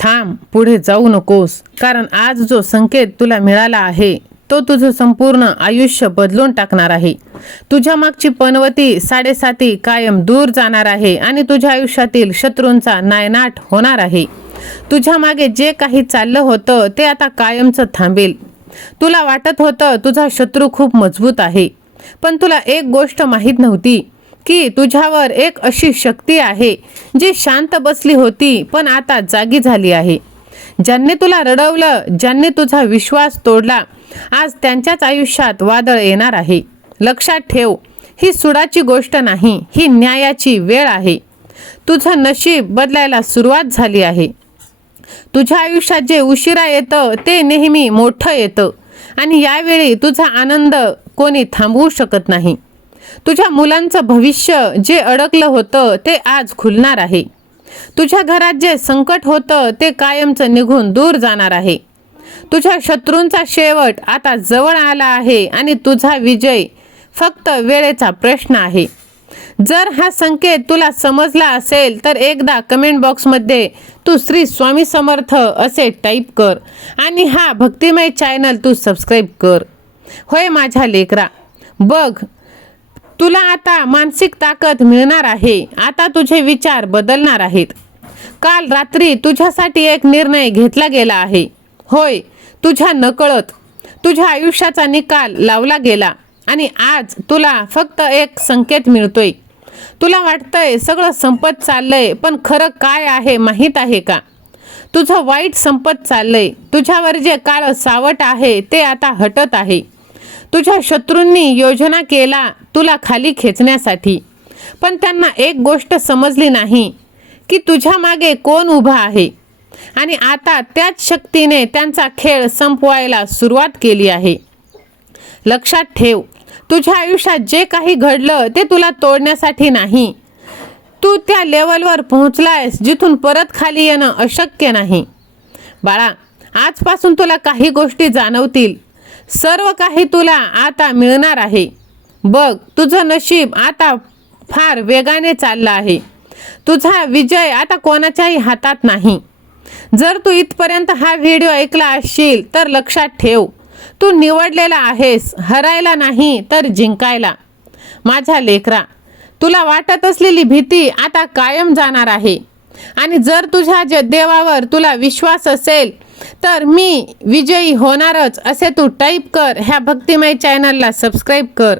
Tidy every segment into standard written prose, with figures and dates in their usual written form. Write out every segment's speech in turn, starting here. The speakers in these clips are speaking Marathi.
थांब, पुढे जाऊ नकोस, कारण आज जो संकेत तुला मिळाला आहे तो तुझं संपूर्ण आयुष्य बदलून टाकणार आहे. तुझ्या मागची पनवती साडेसाती कायम दूर जाणार आहे आणि तुझ्या आयुष्यातील शत्रूंचा नायनाट होणार आहे. तुझ्या मागे जे काही चाललं होतं ते आता कायमचं थांबेल. तुला वाटत होतं तुझा शत्रू खूप मजबूत आहे, पण तुला एक गोष्ट माहीत नव्हती की तुझ्यावर एक अशी शक्ती आहे जी शांत बसली होती पण आता जागी झाली आहे. ज्यांनी तुला रडवलं, ज्यांनी तुझा विश्वास तोडला, आज त्यांच्याच आयुष्यात वादळ येणार आहे. लक्षात ठेव, ही सुडाची गोष्ट नाही, ही न्यायाची वेळ आहे. तुझं नशीब बदलायला सुरुवात झाली आहे. तुझ्या आयुष्यात जे उशिरा येतं ते नेहमी मोठं येतं आणि यावेळी तुझा आनंद कोणी थांबवू शकत नाही. तुझ्या मुलांचं भविष्य जे अडकलं होतं ते आज खुलणार आहे. तुझ्या घरात जे संकट होतं ते कायमचं निघून दूर जाणार आहे. तुझ्या शत्रूंचा शेवट आता जवळ आला आहे आणि तुझा विजय फक्त वेळेचा प्रश्न आहे. जर हा संकेत तुला समजला असेल तर एकदा कमेंट बॉक्समध्ये तू श्री स्वामी समर्थ असे टाईप कर आणि हा भक्तिमय चॅनल तू सबस्क्राईब कर. होय माझ्या लेकरा, बघ, तुला आता मानसिक ताकद मिळणार आहे. आता तुझे विचार बदलणार आहेत. काल रात्री तुझ्यासाठी एक निर्णय घेतला गेला आहे. होय, तुझ्या नकळत तुझ्या आयुष्याचा निकाल लावला गेला आणि आज तुला फक्त एक संकेत मिळतोय. तुला वाटतंय सगळं संपत चाललंय, पण खरं काय आहे माहीत आहे का? तुझं वाईट संपत चाललंय. तुझ्यावर जे काळं सावट आहे ते आता हटत आहे. तुझ्या शत्रूंनी योजना केला तुला खाली खेचण्यासाठी, पण त्यांना एक गोष्ट समजली नाही की तुझ्या मागे कोण उभा आहे आणि आता त्याच शक्तीने त्यांचा खेळ संपवायला सुरुवात केली आहे. लक्षात ठेव, तुझ्या आयुष्यात जे काही घडलं ते तुला तोडण्यासाठी नाही. तू त्या लेवलवर पोहोचलायस जिथून परत खाली येणं अशक्य नाही. बाळा, आजपासून तुला काही गोष्टी जाणवतील. सर्व काही तुला आता मिळणार आहे. बघ, तुझं नशीब आता फार वेगाने चाललं आहे. तुझा विजय आता कोणाच्याही हातात नाही. जर तू इथपर्यंत हा व्हिडिओ ऐकला असशील तर लक्षात ठेव, तू निवडलेला आहेस, हरायला नाही तर जिंकायला. माझ्या लेकरा, तुला वाटत असलेली भीती आता कायम जाणार आहे आणि जर तुझ्या देवावर तुला विश्वास असेल तर मी विजयी होणारच असे तू टाईप कर. ह्या भक्तिमय चॅनलला सबस्क्राईब कर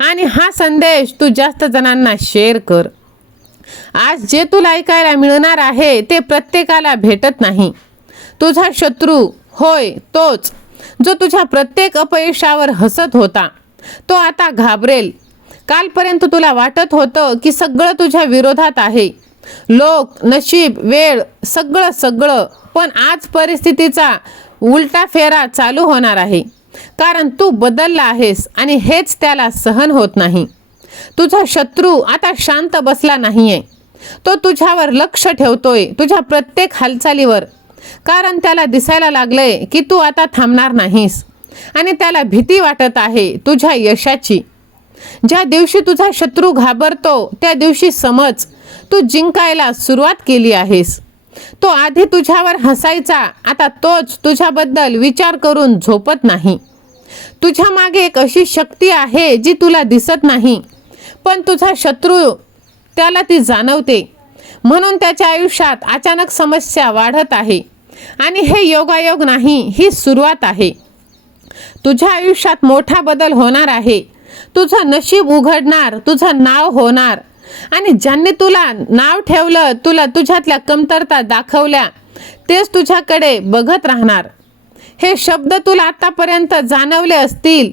आणि हा संदेश तू जास्त जणांना शेअर कर. आज जे तुला ऐकायला मिळणार आहे ते प्रत्येकाला भेटत नाही. तुझा शत्रू, होय तोच जो तुझ्या प्रत्येक अपयशावर हसत होता, तो आता घाबरेल. कालपर्यंत तुला वाटत होतं की सगळं तुझ्या विरोधात आहे, लोक, नशीब, वेळ, सगळं, पण आज परिस्थितीचा उलटा फेरा चालू होणार आहे. कारण तू बदलला आहेस आणि हेच त्याला सहन होत नाही. तुझा शत्रू आता शांत बसला नाहीये. तो तुझ्यावर लक्ष ठेवतोय, तुझ्या प्रत्येक हालचालीवर, कारण त्याला दिसायला लागलंय की तू आता थांबणार नाहीस आणि त्याला भीती वाटत आहे तुझ्या यशाची. ज्या दिवशी तुझा शत्रू घाबरतो त्या दिवशी समज तू जिंकायला सुरुवात केली आहेस. तो आधी तुझ्यावर हसायचा, आता तोच तुझ्याबद्दल विचार करून झोपत नाही. तुझ्या मागे एक अशी शक्ती आहे जी तुला दिसत नाही, पण तुझा शत्रू त्याला ती जाणवते. म्हणून त्याच्या आयुष्यात अचानक समस्या वाढत आहे आणि हे योगायोग नाही, ही सुरुवात आहे. तुझ्या आयुष्यात मोठा बदल होणार आहे. तुझं नशीब उघडणार, तुझं नाव होणार आणि ज्यांनी तुला नाव ठेवलं, तुला तुझ्यातल्या कमतरता दाखवल्या, तेच तुझ्याकडे बघत राहणार. हे शब्द तुला आतापर्यंत जाणवले असतील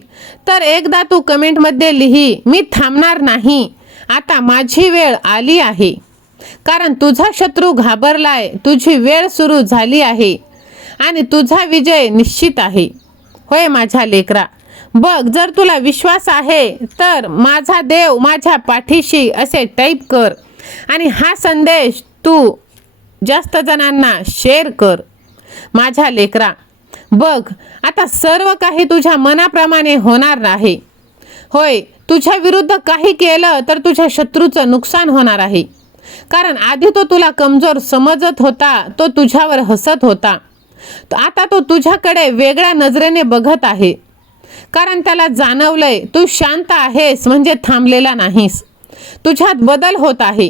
तर एकदा तू कमेंटमध्ये लिही, मी थांबणार नाही, आता माझी वेळ आली आहे. कारण तुझा शत्रू घाबरलाय, तुझी वेळ सुरू झाली आहे आणि तुझा विजय निश्चित आहे. होय माझ्या लेकरा, बघ, जर तुला विश्वास आहे तर माझा देव माझ्या पाठीशी असे टाईप कर आणि हा संदेश तू जास्त जणांना शेअर कर. माझ्या लेकरा, बघ, आता सर्व काही तुझ्या मनाप्रमाणे होणार आहे. होय, तुझ्या विरुद्ध काही केलं तर तुझ्या शत्रूचं नुकसान होणार आहे. कारण आधी तो तुला कमजोर समजत होता, तो तुझ्यावर हसत होता. आता तो तुझ्याकडे वेगळ्या नजरेने बघत आहे. कारण त्याला जाणवलंय तू शांत आहेस म्हणजे थांबलेला नाहीस. तुझ्यात बदल होत आहे.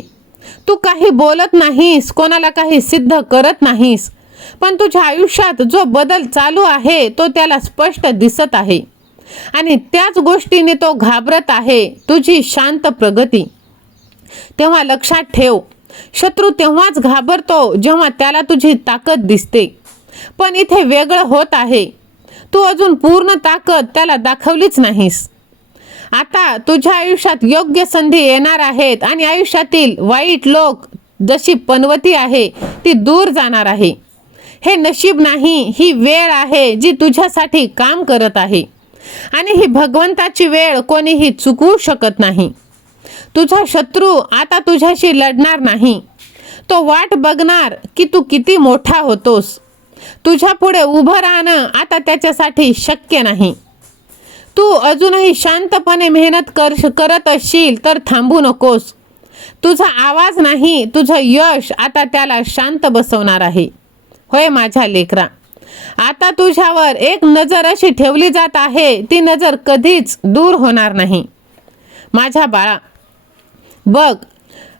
तू काही बोलत नाहीस, कोणाला काही सिद्ध करत नाहीस, पण तुझ्या आयुष्यात जो बदल चालू आहे तो त्याला स्पष्ट दिसत आहे. आणि त्याच गोष्टीने तो घाबरत आहे, तुझी शांत प्रगती. तेव्हा लक्षात ठेव, शत्रू तेव्हाच घाबरतो जेव्हा त्याला तुझी ताकद दिसते. पण इथे वेगळं होत आहे. तू अजून पूर्ण ताकद त्याला दाखवलीच नाहीस. आता तुझ्या आयुष्यात योग्य संधी येणार आहेत आणि आयुष्यातील वाईट लोक, जशी पनवती आहे ती दूर जाणार आहे. हे नशीब नाही, ही वेळ आहे जी तुझ्यासाठी काम करत आहे. आणि ही भगवंताची वेळ कोणीही चुकवू शकत नाही. तुझा शत्रू आता तुझ्याशी लढणार नाही. तो वाट बघणार की तू किती मोठा होतोस. तुझ्या पुढे उभं राहणं आता त्याच्यासाठी शक्य नाही. तू अजूनही शांतपणे मेहनत करत असशील तर थांबू नकोस. तुझा आवाज नाही, तुझं यश आता त्याला शांत बसवणार आहे. होय माझ्या लेकरा, आता तुझ्यावर एक नजर अशी ठेवली जात आहे, ती नजर कधीच दूर होणार नाही. माझ्या बाळा, बघ,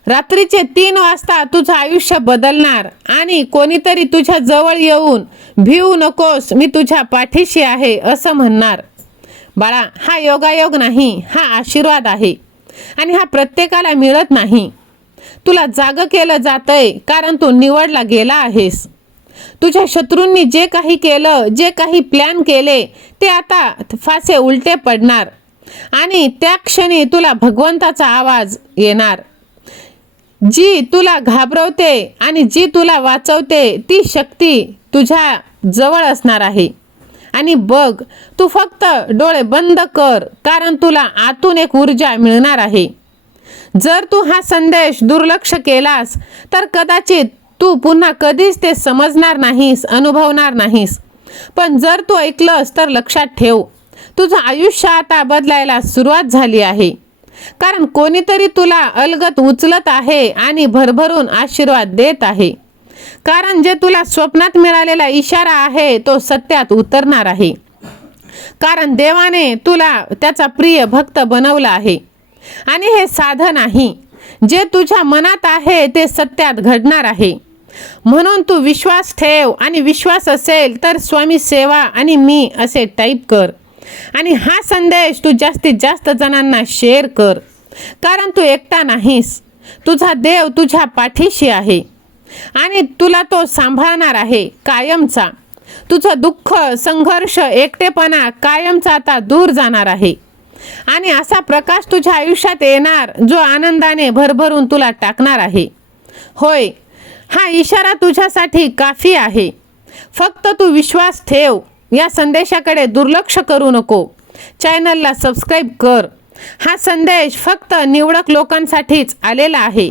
रात्रीचे 3 वाजता तुझं आयुष्य बदलणार आणि कोणीतरी तुझ्या जवळ येऊन भिवू नकोस, मी तुझ्या पाठीशी आहे असं म्हणणार. बाळा, हा योगायोग नाही, हा आशीर्वाद आहे. आणि हा प्रत्येकाला मिळत नाही. तुला जागं केलं जातंय कारण तू निवडला गेला आहेस. तुझ्या शत्रूंनी जे काही केलं, जे काही प्लॅन केले, ते आता फासे उलटे पडणार. आणि त्या क्षणी तुला भगवंताचा आवाज येणार. जी तुला घाबरवते आणि जी तुला वाचवते, ती शक्ती तुझ्या जवळ असणार आहे. आणि बघ, तू फक्त डोळे बंद कर, कारण तुला आतून एक ऊर्जा मिळणार आहे. जर तू हा संदेश दुर्लक्ष केलास तर कदाचित तू पुन्हा कधीच ते समजणार नाहीस, अनुभवणार नाहीस. पण जर तू ऐकलंस तर लक्षात ठेव, तुझं आयुष्य आता बदलायला सुरुवात झाली आहे. कारण कोणीतरी तुला अलगद उचलत आहे आणि भरभरून आशीर्वाद देत आहे. कारण जे तुला स्वप्नात मिळालेला इशारा आहे तो सत्यात उतरणार आहे. कारण देवाने तुला त्याचा प्रिय भक्त बनवला आहे. आणि हे साधन नाही, जे तुझ्या मनात आहे ते सत्यात घडणार आहे. म्हणून तू विश्वास ठेव आणि विश्वास असेल तर स्वामी सेवा आणि मी असे टाईप कर. आणि हा संदेश तू जास्तीत जास्त जणांना शेअर कर. कारण तू एकटा नाहीस. तुझा देव तुझ्या पाठीशी आहे आणि तुला तो सांभाळणार आहे कायमचा. तुझं दुःख, संघर्ष, एकटेपणा कायमचा आता दूर जाणार आहे. आणि असा प्रकाश तुझ्या आयुष्यात येणार जो आनंदाने भरभरून तुला टाकणार आहे. होय, हा इशारा तुझ्यासाठी काफी आहे. फक्त तू विश्वास ठेव. या संदेशाकडे दुर्लक्ष करू नको. चॅनलला सबस्क्राईब कर. हा संदेश फक्त निवडक लोकांसाठीच आलेला आहे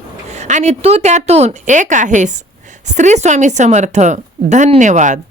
आणि तू त्यातून एक आहेस. श्री स्वामी समर्थ. धन्यवाद.